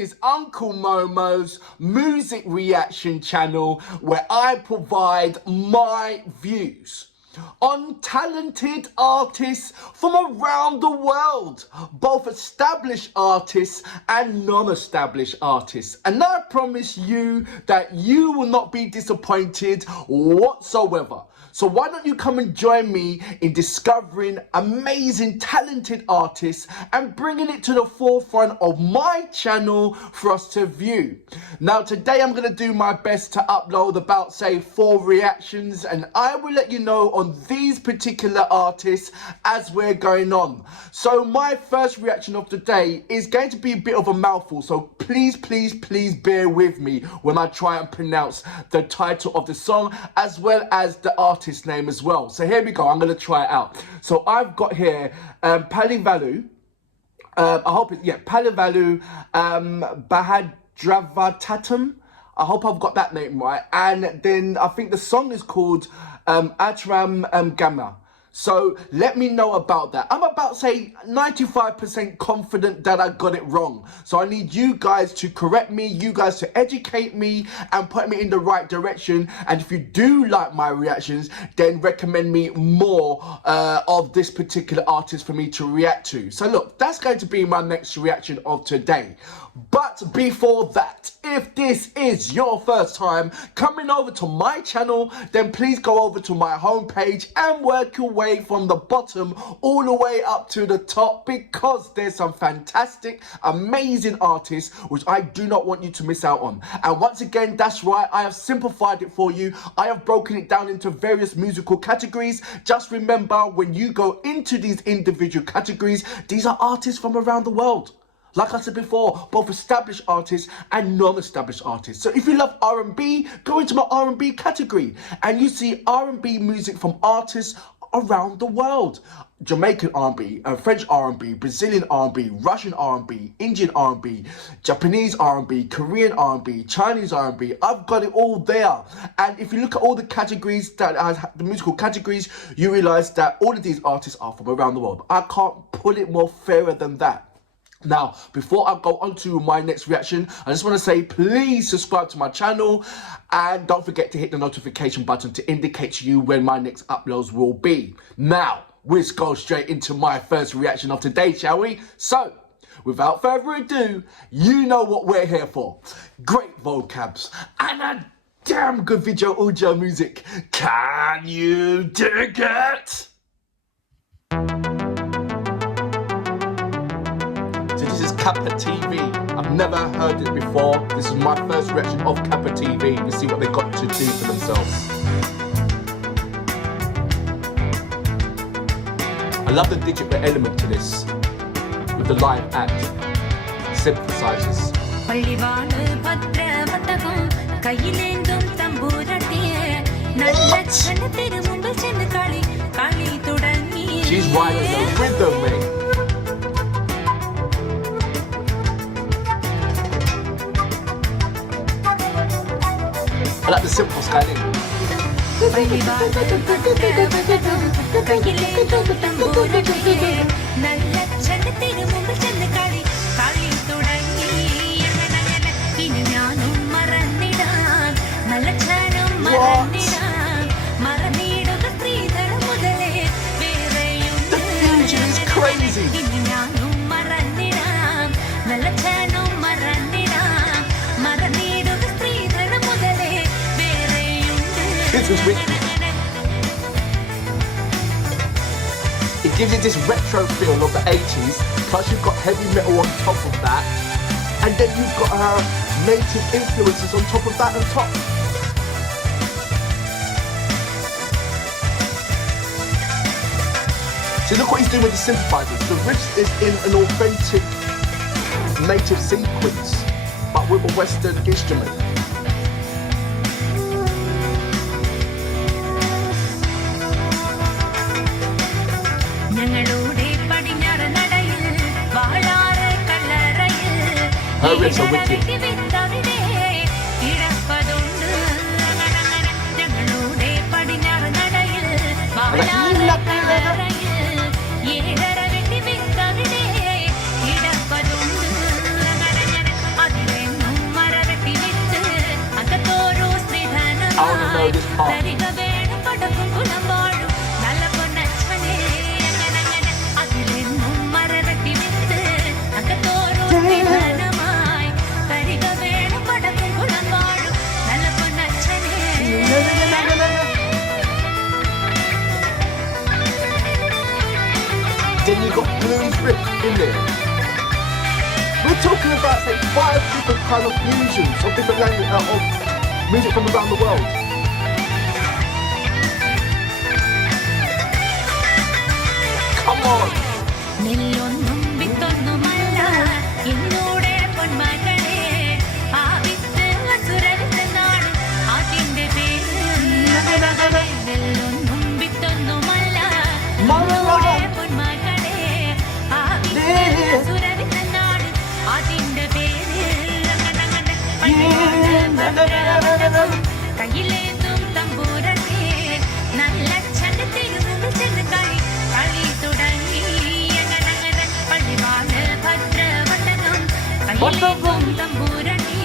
is Uncle Momo's music reaction channel where I provide my views on talented artists from around the world, both established artists and non-established artists. And I promise you that you will not be disappointed whatsoever. So why don't you come and join me in discovering amazing, talented artists and bringing it to the forefront of my channel for us to view. Now, today I'm going to do my best to upload about, say, 4 reactions, and I will let you know on these particular artists as we're going on. So my first reaction of the day is going to be a bit of a mouthful, so please bear with me when I try and pronounce the title of the song as well as the artist name as well. So here we go, I'm going to try it out. So I've got here Pallivaalu, Pallivaalu Bhadravattakam. I hope I've got that name right. And then I think the song is called Ajan Gamaya. So let me know about that. I'm about, say, 95% confident that I got it wrong. So I need you guys to correct me, you guys to educate me and put me in the right direction. And if you do like my reactions, then recommend me more of this particular artist for me to react to. So look, that's going to be my next reaction of today. But before that, if this is your first time coming over to my channel, then please go over to my homepage and work your way from the bottom all the way up to the top, because there's some fantastic, amazing artists which I do not want you to miss out on. And once again, that's right, I have simplified it for you. I have broken it down into various musical categories. Just remember, when you go into these individual categories, these are artists from around the world. Like I said before, both established artists and non-established artists. So if you love R&B, go into my R&B category and you see R&B music from artists around the world. Jamaican R&B, French R&B, Brazilian R&B, Russian R&B, Indian R&B, Japanese R&B, Korean R&B, Chinese R&B. I've got it all there. And if you look at all the categories, the musical categories, you realize that all of these artists are from around the world. I can't put it more fairer than that. Now, before I go on to my next reaction, I just want to say, please subscribe to my channel and don't forget to hit the notification button to indicate to you when my next uploads will be. Now, let's go straight into my first reaction of today, shall we? So, without further ado, you know what we're here for. Great vocabs and a damn good video audio music. Can you dig it? This is Kappa TV. I've never heard it before. This is my first reaction of Kappa TV. Let's see what they got to do for themselves. I love the digital element to this with the live act. Synthesizers. Pallivaalu Bhadravattakam kayilendum tambooratiye nallachana thirumumbil chennu kali thodangi. She's riding the rhythm, mate. I like the simple styling. The fusion is crazy. This is wicked. It gives you this retro feel of the 80s, plus you've got heavy metal on top of that, and then you've got her native influences on top of that on top. So look what he's doing with the synthesizers. The riff is in an authentic native sequence, but with a Western instrument. Her riffs are wicked. know this part. തരിക വേണം പടക്കും കുലം വാഴും നല്ല പൊന്നച്ഛനെ അങ്ങനെ അതിലെന്നും മരതട്ടി വിത്ത് അകത്തോറും വിധാനമായി തരിക വേണം പടക്കും കുലം വാഴും നല്ല പൊന്നച്ഛനെ. Then you got blues riff in there. We're talking about, say, 5 different kind of fusions of different language of music from around the world. Come on. നെല്ലൊന്നും വിത്തൊന്നുമല്ല എന്നൂടെ പൊന്മകളെ ആ വിത്ത് അസുരവിത്തെന്നാണ് അതിന്റെ പേര്. നെല്ലൊന്നും വിത്തൊന്നുമല്ല എന്നൂടെ പൊന്മകളെ ആ വിത്ത് അസുരവിത്തെന്നാണ് അതിന്റെ പേര്. കയ്യിലേന്തും തമ്പൂരത്തെ നല്ല ചണ്ടത്തിരുന്ന് ചെന്ന് കളി തുടങ്ങി. അങ്ങനെ പള്ളിവാല് ഭദ്രവട്ടകം കയ്യിലേന്തും തമ്പൂരത്തെ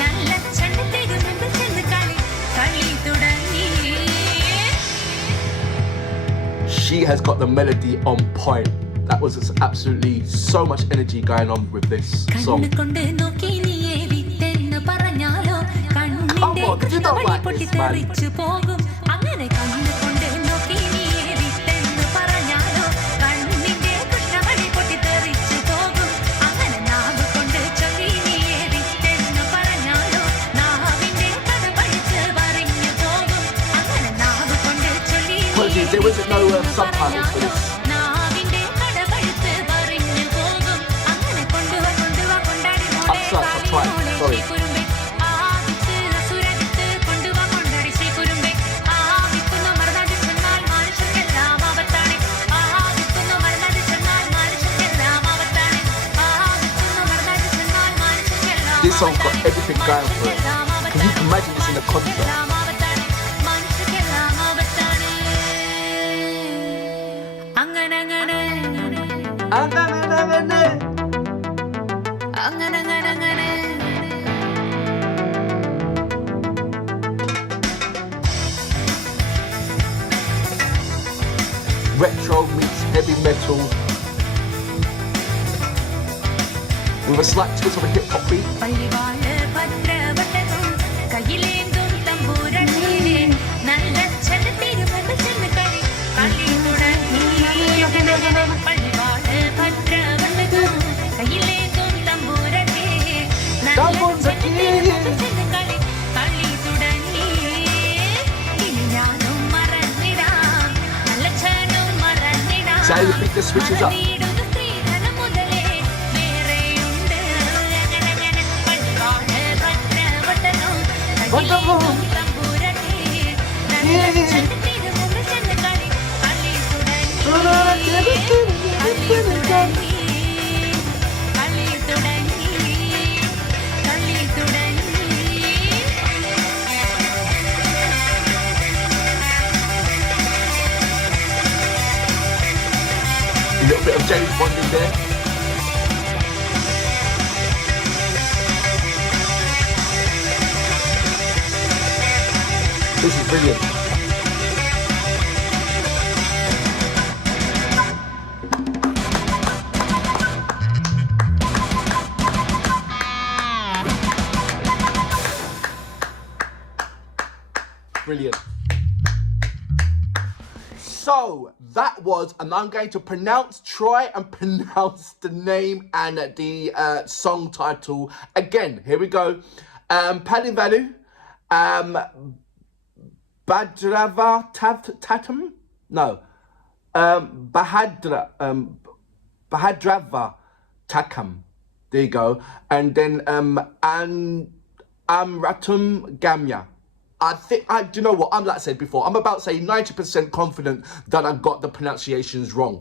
നല്ല ചണ്ടത്തിരുന്ന് ചെന്ന് കളി തുടങ്ങി. She has got the melody on point. That was just absolutely so much energy going on with this song. കണ്ണുകൊണ്ട് നോക്കി നീയെ വിത്തെന്ന് പറഞ്ഞാലോ കണ്ണിന്റെ കൃഷ്ണവഴി പൊട്ടിത്തെറിച്ചു പോകും. അങ്ങനെ കണ്ണുകൊണ്ട് നോക്കി നീയെ വിത്തെന്ന് പറഞ്ഞാലോ കണ്ണിന്റെ കൃഷ്ണവഴി പൊട്ടിത്തെറിച്ചു പോകും. അങ്ങനെ നാവ് കൊണ്ട് ചൊല്ലി നീയെ വിത്തെന്ന് പറഞ്ഞാലോ നാവിന്റെ കഥ പഠിച്ച് പറഞ്ഞു പോകും. അങ്ങനെ നാവ് കൊണ്ട് ചൊല്ലി There wasn't no subtitles for this. നാവിന്റെ കഥ പഠിച്ച് പറഞ്ഞു പോകും. അങ്ങനെ കൊണ്ടുവാ കൊണ്ടാടി മോളെ Sorry. കുരുമ്പെ ആ വിത്ത് അസുരവിത്ത് കൊണ്ടുവാ കൊണ്ടാടി ശ്രീ കുരുമ്പെ ആ വിത്തുന്നു മറന്നാടി ചെന്നാൽ മനുഷ്യർക്കെല്ലാം ആപത്താണ്. ആ വിത്തുന്നു മറന്നാടി ചെന്നാൽ മനുഷ്യർക്കെല്ലാം ആപത്താണ്. ആ വിത്തുന്നു മറന്നാടി ചെന്നാൽ മനുഷ്യർക്കെല്ലാം This song got everything going for it. Can you imagine this in the concert? Retro meets heavy metal with a slight twist of a hip hop beat. പള്ളിവാല് ഭദ്രവട്ടകം കയ്യിലേന്തും തമ്പൂരത്തെ നല്ല ചണ്ടത്തിരുന്ന് ചെന്ന് കളി തുടങ്ങി. പള്ളിവാല് ഭദ്രവട്ടകം കയ്യിലേന്തും തമ്പൂരത്തെ നല്ല ചണ്ടത്തിരുന്ന് ചെന്ന് കളി തുടങ്ങി. ഇനി ഞാനും മറന്നിടാം നല്ല ഛനും മറന്നിടാം. So you think the switches up? A little bit of James Bond in there. This is brilliant. Brilliant. So that was, and I'm going to try and pronounce the name and the song title again. Here we go. Pallivaalu Bhadravattakam? No. Bhadravattakam. There you go. And then Amrutam Gamaya. Do you know what? I'm like I said before, I'm about to say 90% confident that I got the pronunciations wrong.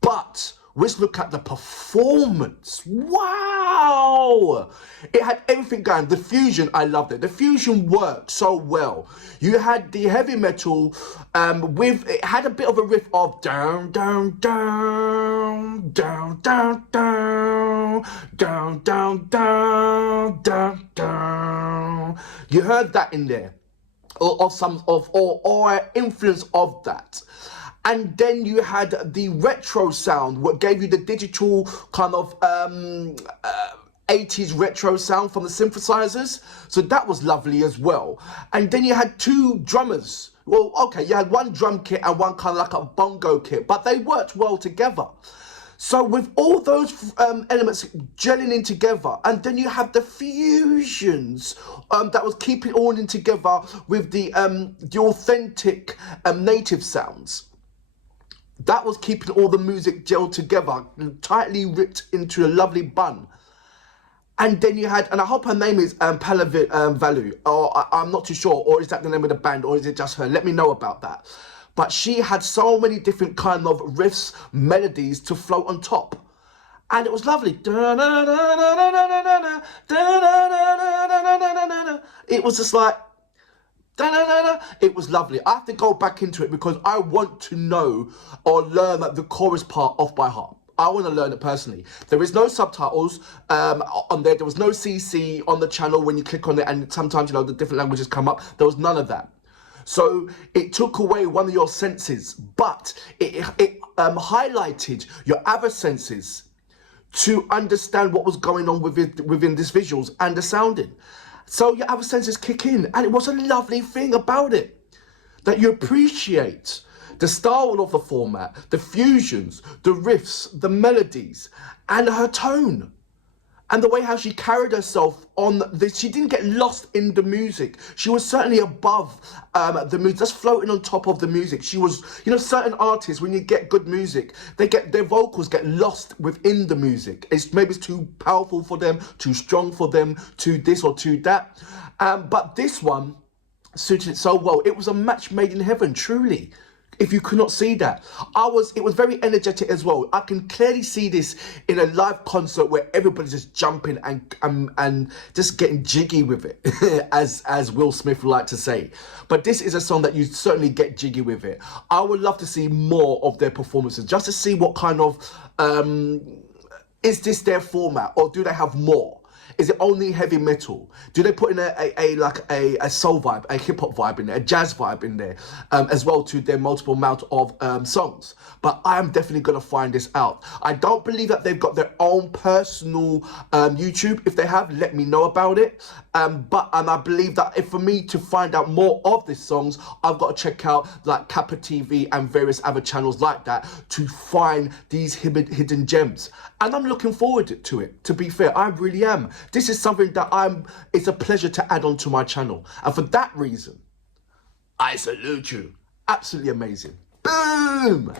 But let's look at the performance. Wow! It had everything going. The fusion, I loved it. The fusion worked so well. You had the heavy metal it had a bit of a riff of down, down, down, down, down, down, down, down, down, down, down. You heard that in there. or influence of that. And then you had the retro sound, what gave you the digital kind of 80s retro sound from the synthesizers. So that was lovely as well. And then you had two drummers. Well, okay, you had one drum kit and one kind of like a bongo kit, but they worked well together. So with all those elements gelling in together, and then you have the fusions that was keeping it all in together with the authentic native sounds. That was keeping all the music gelled together, tightly ripped into a lovely bun. And then you had, and I hope her name is Pallivaalu, or I'm not too sure, or is that the name of the band, or is it just her? Let me know about that. But she had so many different kind of riffs, melodies to float on top. And it was lovely. It was just like, it was lovely. I have to go back into it because I want to know or learn the chorus part off by heart. I want to learn it personally. There is no subtitles on there. There was no CC on the channel when you click on it, and sometimes, you know, the different languages come up. There was none of that. So it took away one of your senses, but it highlighted your other senses to understand what was going on within these visuals and the sounding. So your other senses kick in, and it was a lovely thing about it, that you appreciate the style of the format, the fusions, the riffs, the melodies, and her tone. And the way how she carried herself on this, she didn't get lost in the music. She was certainly above the music, just floating on top of the music. She was, you know, certain artists, when you get good music, their vocals get lost within the music. Maybe it's too powerful for them, too strong for them, too this or too that. But this one suited it so well. It was a match made in heaven, truly. If you could not see that, it was very energetic as well. I can clearly see this in a live concert where everybody's just jumping and just getting jiggy with it, as Will Smith would like to say. But this is a song that you certainly get jiggy with it. I would love to see more of their performances, just to see what kind of, is this their format, or do they have more? Is it only heavy metal? Do they put in a soul vibe, a hip hop vibe in there, a jazz vibe in there, as well, to their multiple amount of songs? But I am definitely going to find this out. I don't believe that they've got their own personal YouTube. If they have, let me know about it. And I believe that for me to find out more of these songs, I've got to check out like Kappa TV and various other channels like that to find these hidden gems. And I'm looking forward to it, to be fair. I really am. This is something that it's a pleasure to add on to my channel. And for that reason, I salute you. Absolutely amazing. Boom!